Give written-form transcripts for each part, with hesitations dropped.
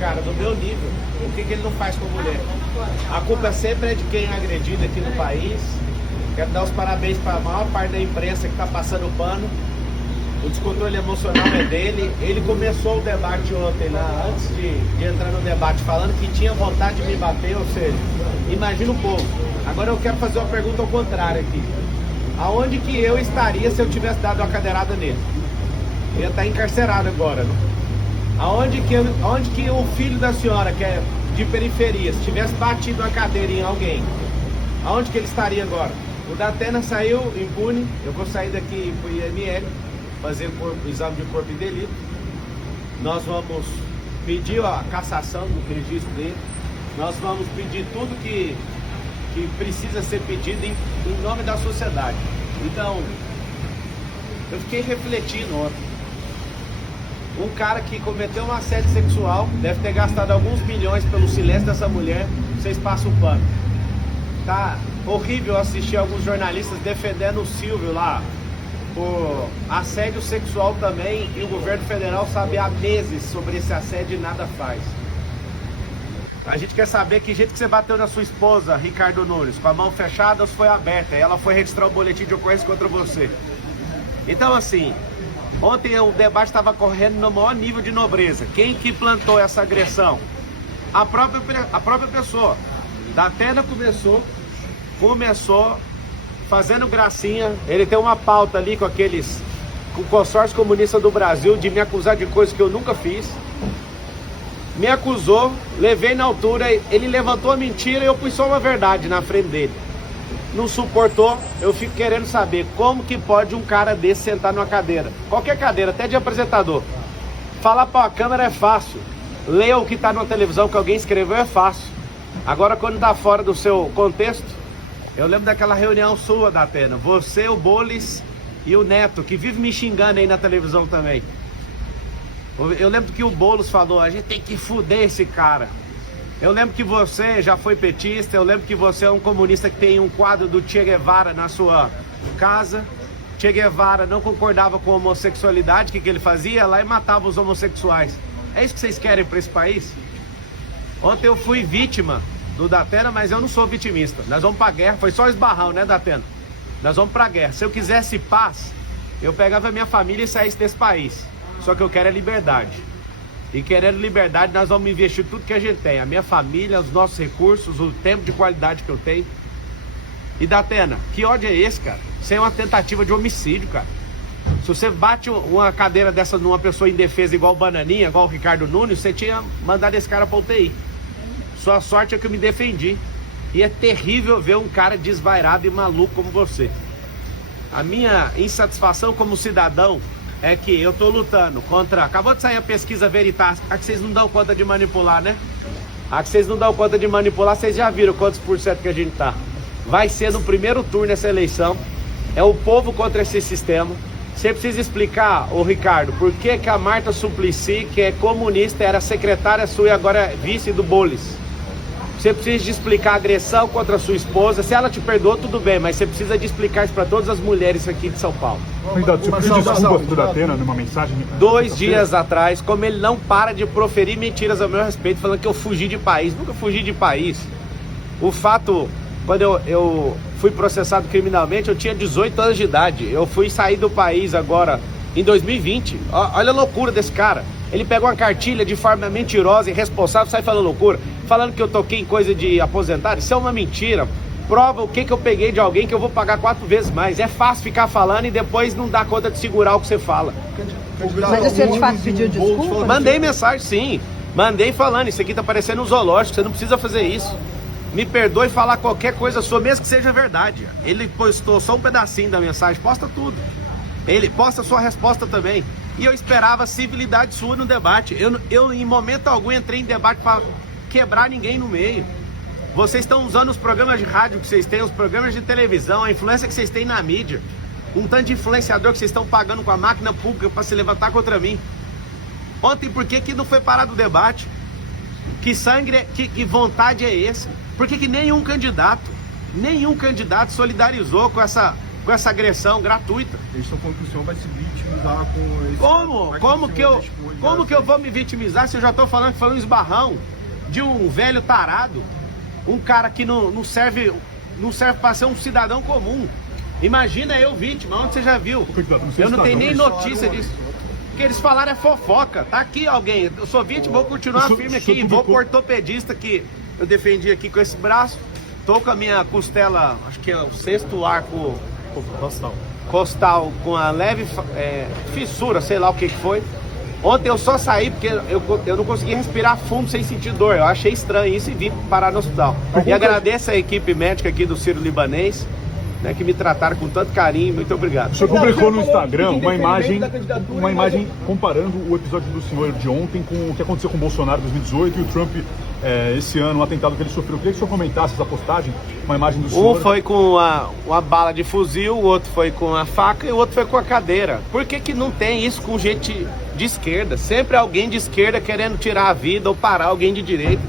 cara do meu nível, o que ele não faz com a mulher? A culpa sempre é de quem é agredido aqui no país. Quero dar os parabéns para a maior parte da imprensa que está passando o pano. O descontrole emocional é dele. Ele começou o debate ontem, lá, antes de entrar no debate, falando que tinha vontade de me bater, ou seja, imagina o povo. Agora eu quero fazer uma pergunta ao contrário aqui. Aonde que eu estaria se eu tivesse dado uma cadeirada nele? Eu ia estar encarcerado agora, né? Aonde que o filho da senhora, que é de periferia, se tivesse batido uma cadeira em alguém, aonde que ele estaria agora? O Datena saiu impune. Eu vou sair daqui pro IML, fazer o exame de corpo de delito. Nós vamos pedir a cassação do registro dele. Nós vamos pedir tudo que precisa ser pedido em nome da sociedade. Então, eu fiquei refletindo ontem. Um cara que cometeu um assédio sexual, deve ter gastado alguns milhões pelo silêncio dessa mulher, vocês passam o pano. Tá horrível assistir alguns jornalistas defendendo o Silvio lá por assédio sexual também, e o governo federal sabe há meses sobre esse assédio e nada faz. A gente quer saber que jeito que você bateu na sua esposa, Ricardo Nunes, com a mão fechada ou se foi aberta, e ela foi registrar o boletim de ocorrência contra você. Então assim, ontem o debate estava correndo no maior nível de nobreza. Quem que plantou essa agressão? A própria pessoa. Datena começou fazendo gracinha. Ele tem uma pauta ali com o consórcio comunista do Brasil de me acusar de coisas que eu nunca fiz. Me acusou, levei na altura, ele levantou a mentira e eu pus só uma verdade na frente dele. Não suportou, eu fico querendo saber como que pode um cara desse sentar numa cadeira, qualquer cadeira, até de apresentador. Falar para a câmera é fácil, ler o que está na televisão que alguém escreveu é fácil. Agora quando está fora do seu contexto, eu lembro daquela reunião sua, Datena, você, o Bolis e o Neto, que vive me xingando aí na televisão também. Eu lembro que o Boulos falou, a gente tem que fuder esse cara. Eu lembro que você já foi petista, eu lembro que você é um comunista que tem um quadro do Che Guevara na sua casa. Che Guevara não concordava com a homossexualidade, o que ele fazia? Lá e matava os homossexuais. É isso que vocês querem para esse país? Ontem eu fui vítima do Datena, mas eu não sou vitimista. Nós vamos pra guerra, foi só esbarrão, né, Datena? Nós vamos pra guerra. Se eu quisesse paz, eu pegava minha família e saísse desse país. Só que eu quero é liberdade. E querendo liberdade, nós vamos investir tudo que a gente tem. A minha família, os nossos recursos, o tempo de qualidade que eu tenho. E Datena, que ódio é esse, cara? Isso é uma tentativa de homicídio, cara. Se você bate uma cadeira dessa numa pessoa indefesa igual o Bananinha, igual o Ricardo Nunes, você tinha mandado esse cara pra UTI. Sua sorte é que eu me defendi. E é terrível ver um cara desvairado e maluco como você. A minha insatisfação como cidadão é que eu tô lutando contra... Acabou de sair a pesquisa Veritas, a que vocês não dão conta de manipular, né? A que vocês não dão conta de manipular, vocês já viram quantos por cento que a gente tá. Vai ser no primeiro turno essa eleição. É o povo contra esse sistema. Você precisa explicar, ô Ricardo, por que que a Marta Suplicy, que é comunista, era secretária sua e agora é vice do Bolis. Você precisa de explicar a agressão contra a sua esposa. Se ela te perdoou, tudo bem, mas você precisa de explicar isso para todas as mulheres aqui de São Paulo. Você pediu desculpas pro Datena numa mensagem? 2 dias atrás, como ele não para de proferir mentiras ao meu respeito, falando que eu fugi de país. Nunca fugi de país. O fato, quando eu fui processado criminalmente, eu tinha 18 anos de idade. Eu fui sair do país agora em 2020. Olha a loucura desse cara. Ele pegou uma cartilha de forma mentirosa e irresponsável, sai falando loucura, falando que eu toquei em coisa de aposentado. Isso é uma mentira. Prova o que eu peguei de alguém que eu vou pagar 4 vezes mais. É fácil ficar falando e depois não dar conta de segurar o que você fala. Mas o senhor de fato pediu desculpa? Mandei mensagem, sim. Mandei falando, isso aqui tá parecendo um zoológico, você não precisa fazer isso. Me perdoe falar qualquer coisa sua, mesmo que seja verdade. Ele postou só um pedacinho da mensagem, posta tudo. Ele posta sua resposta também. E eu esperava civilidade sua no debate. Eu em momento algum entrei em debate para quebrar ninguém no meio. Vocês estão usando os programas de rádio que vocês têm, os programas de televisão, a influência que vocês têm na mídia. Um tanto de influenciador que vocês estão pagando com a máquina pública para se levantar contra mim. Ontem, por que não foi parado o debate? Que sangue, que vontade é esse? Por que nenhum candidato solidarizou com essa com essa agressão gratuita. Eles estão falando que o senhor vai se vitimizar com esse... Como que eu vou me vitimizar se eu já estou falando que foi um esbarrão de um velho tarado, um cara que não serve para ser um cidadão comum? Imagina eu vítima, onde você já viu? Eu não tenho nem notícia disso. O que eles falaram é fofoca. Tá aqui alguém, eu sou vítima, vou continuar firme aqui, vou pro ortopedista que eu defendi aqui com esse braço. Tô com a minha costela, acho que é o 6º arco costal com a leve fissura, sei lá o que foi. Ontem eu só saí porque eu não consegui respirar fundo sem sentir dor. Eu achei estranho isso e vim parar no hospital. E agradeço a equipe médica aqui do Sírio-Libanês, né, que me trataram com tanto carinho. Muito obrigado. O senhor publicou no Instagram uma imagem comparando o episódio do senhor de ontem com o que aconteceu com o Bolsonaro em 2018 e o Trump esse ano, o atentado que ele sofreu. Eu queria que o senhor comentasse essa postagem, uma imagem do senhor. Um foi com uma bala de fuzil, o outro foi com a faca e o outro foi com a cadeira. Por que não tem isso com gente de esquerda? Sempre alguém de esquerda querendo tirar a vida ou parar alguém de direita.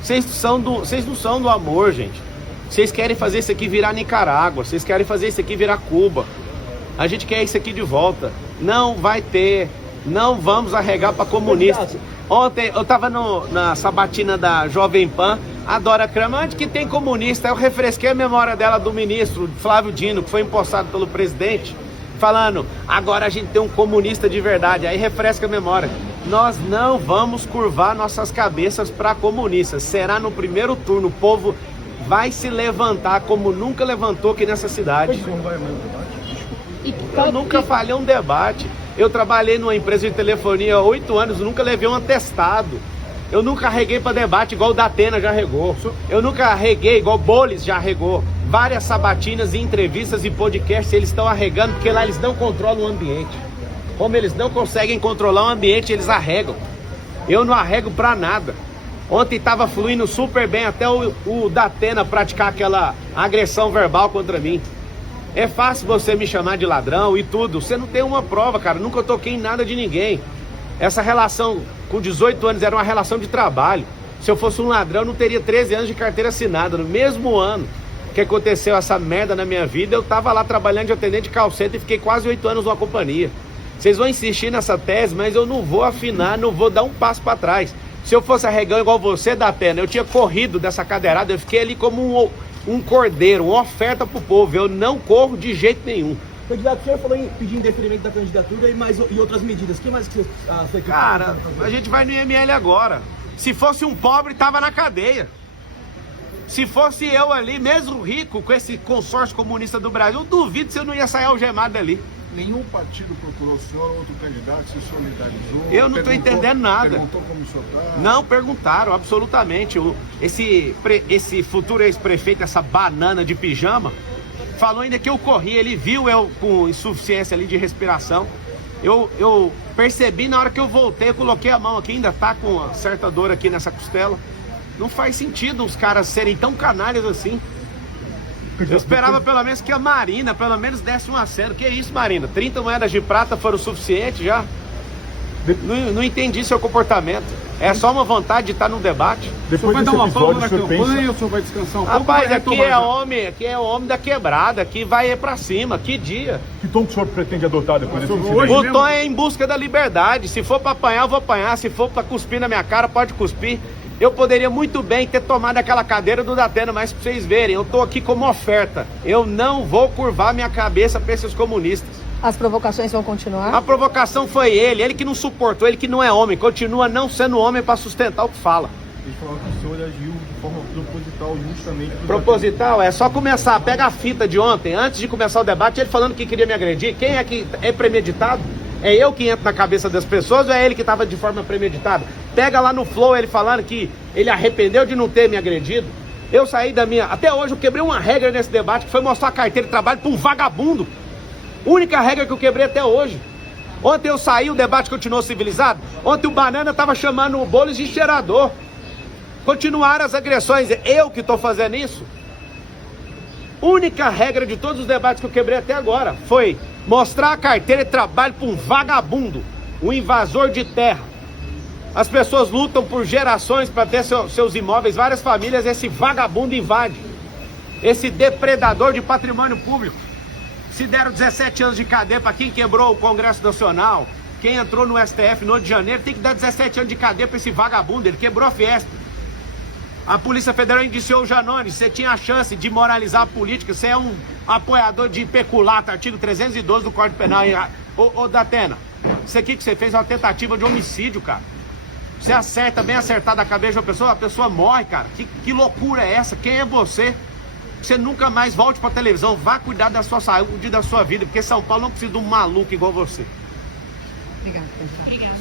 Vocês não são do amor, gente. Vocês querem fazer isso aqui virar Nicarágua, vocês querem fazer isso aqui virar Cuba. A gente quer isso aqui de volta. Não vai ter, não vamos arregar para comunista. Ontem eu tava na sabatina da Jovem Pan, a Dora Kramer, onde que tem comunista? Eu refresquei a memória dela do ministro Flávio Dino, que foi empossado pelo presidente, falando, agora a gente tem um comunista de verdade. Aí refresca a memória. Nós não vamos curvar nossas cabeças para comunistas. Será no primeiro turno, o povo vai se levantar como nunca levantou aqui nessa cidade. Eu nunca falhei um debate. Eu trabalhei numa empresa de telefonia há 8 anos, nunca levei um atestado. Eu nunca arreguei para debate igual o Datena já arregou. Eu nunca arreguei igual o Bolis já arregou. Várias sabatinas, entrevistas e podcasts eles estão arregando porque lá eles não controlam o ambiente. Como eles não conseguem controlar o ambiente, eles arregam. Eu não arrego para nada. Ontem estava fluindo super bem até o Datena praticar aquela agressão verbal contra mim. É fácil você me chamar de ladrão e tudo. Você não tem uma prova, cara. Nunca toquei em nada de ninguém. Essa relação com 18 anos era uma relação de trabalho. Se eu fosse um ladrão, eu não teria 13 anos de carteira assinada. No mesmo ano que aconteceu essa merda na minha vida, eu estava lá trabalhando de atendente de call center e fiquei quase 8 anos numa companhia. Vocês vão insistir nessa tese, mas eu não vou afinar, não vou dar um passo para trás. Se eu fosse arregão igual você, Datena, eu tinha corrido dessa cadeirada, eu fiquei ali como um cordeiro, uma oferta pro povo. Eu não corro de jeito nenhum. Candidato, o senhor falou em pedir indeferimento da candidatura e outras medidas. O que mais que você foi? Cara, a gente vai no IML agora. Se fosse um pobre, tava na cadeia. Se fosse eu ali, mesmo rico, com esse consórcio comunista do Brasil, eu duvido se eu não ia sair algemado dali. Nenhum partido procurou o senhor ou outro candidato se solidarizou? Eu não estou entendendo nada. Perguntou como o senhor está? Não perguntaram, absolutamente. Esse futuro ex-prefeito, essa banana de pijama, falou ainda que eu corri. Ele viu eu com insuficiência ali de respiração. Eu percebi na hora que eu voltei, eu coloquei a mão aqui, ainda tá com uma certa dor aqui nessa costela. Não faz sentido os caras serem tão canalhas assim. Eu esperava pelo menos que a Marina, pelo menos desse um aceno. Que isso, Marina? 30 moedas de prata foram o suficiente já? Não entendi seu comportamento. É só uma vontade de estar num debate. Depois vai dar uma pausa na campanha pensa... ou o senhor vai descansar um pouco? Rapaz, aqui é homem da quebrada, aqui vai ir pra cima, que dia. Que tom que o senhor pretende adotar depois desse incidente? O tom é em busca da liberdade. Se for pra apanhar, eu vou apanhar. Se for pra cuspir na minha cara, pode cuspir. Eu poderia muito bem ter tomado aquela cadeira do Datena, mas pra vocês verem, eu tô aqui como oferta. Eu não vou curvar minha cabeça pra esses comunistas. As provocações vão continuar? A provocação foi ele que não suportou, ele que não é homem, continua não sendo homem pra sustentar o que fala. Ele falou que o senhor agiu de forma proposital, justamente... Proposital? É só começar, pega a fita de ontem, antes de começar o debate, ele falando que queria me agredir. Quem é que é premeditado? É eu que entro na cabeça das pessoas ou é ele que estava de forma premeditada? Pega lá no Flow ele falando que ele arrependeu de não ter me agredido. Eu saí da minha... Até hoje eu quebrei uma regra nesse debate, que foi mostrar a carteira de trabalho para um vagabundo. Única regra que eu quebrei até hoje. Ontem eu saí, o debate continuou civilizado. Ontem o Banana estava chamando o Bolis de cheirador. Continuaram as agressões. Eu que estou fazendo isso. Única regra de todos os debates que eu quebrei até agora foi mostrar a carteira de trabalho para um vagabundo, um invasor de terra. As pessoas lutam por gerações para ter seus imóveis, várias famílias, esse vagabundo invade. Esse depredador de patrimônio público. Se deram 17 anos de cadeia para quem quebrou o Congresso Nacional, quem entrou no STF no 8 de janeiro, tem que dar 17 anos de cadeia para esse vagabundo, ele quebrou a Fiesp. A Polícia Federal indiciou o Janones, você tinha a chance de moralizar a política, você é um apoiador de peculato, artigo 312 do Código Penal. Ô Datena, isso aqui que você fez é uma tentativa de homicídio, cara. Você acerta, bem acertado a cabeça de uma pessoa, a pessoa morre, cara. Que loucura é essa? Quem é você? Você nunca mais volte pra televisão, vá cuidar da sua saúde e da sua vida, porque São Paulo não precisa de um maluco igual você. Obrigada. Obrigada.